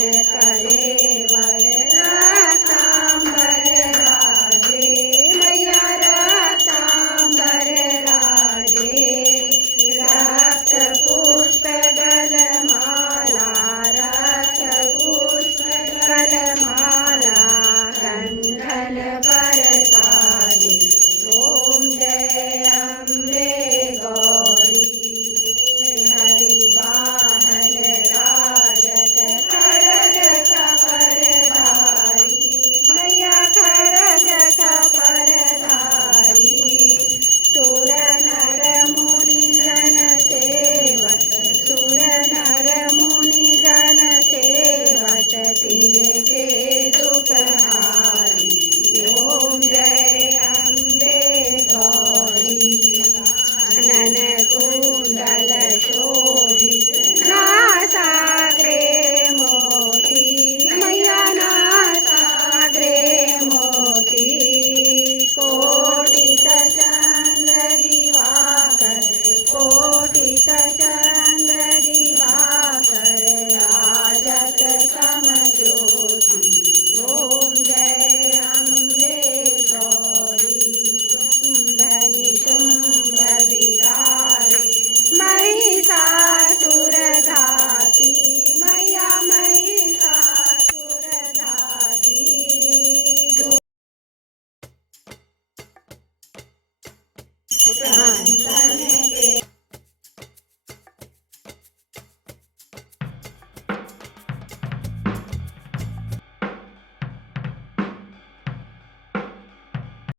करे वर रतांबर राजे मैया रतांबर राजे रक्त पुष्प गलमाला रक्त पुष्प गलमाला कंठन परसादे ओम जय अम्बे गौरी हरि वाहन राजत खड़ग कपरधारी मैया खड़ग कपरधारी सुर नर मुनि जन सेवक सुर नर मुनि जन सेवक तिनके दुख हारी ओम जय अम्बे गौरी नन कुंडल शोभित नासाग्रे मोती मैया नासाग्रे मोती कोटित चंद्र दिवाकर कोटित चंद्र दिवाकर राजत समज्योति ओम जय अम्बे गौरी धनि शुंभ विदारे महिषासुर धाती मैया महिषासुर धाती हाँ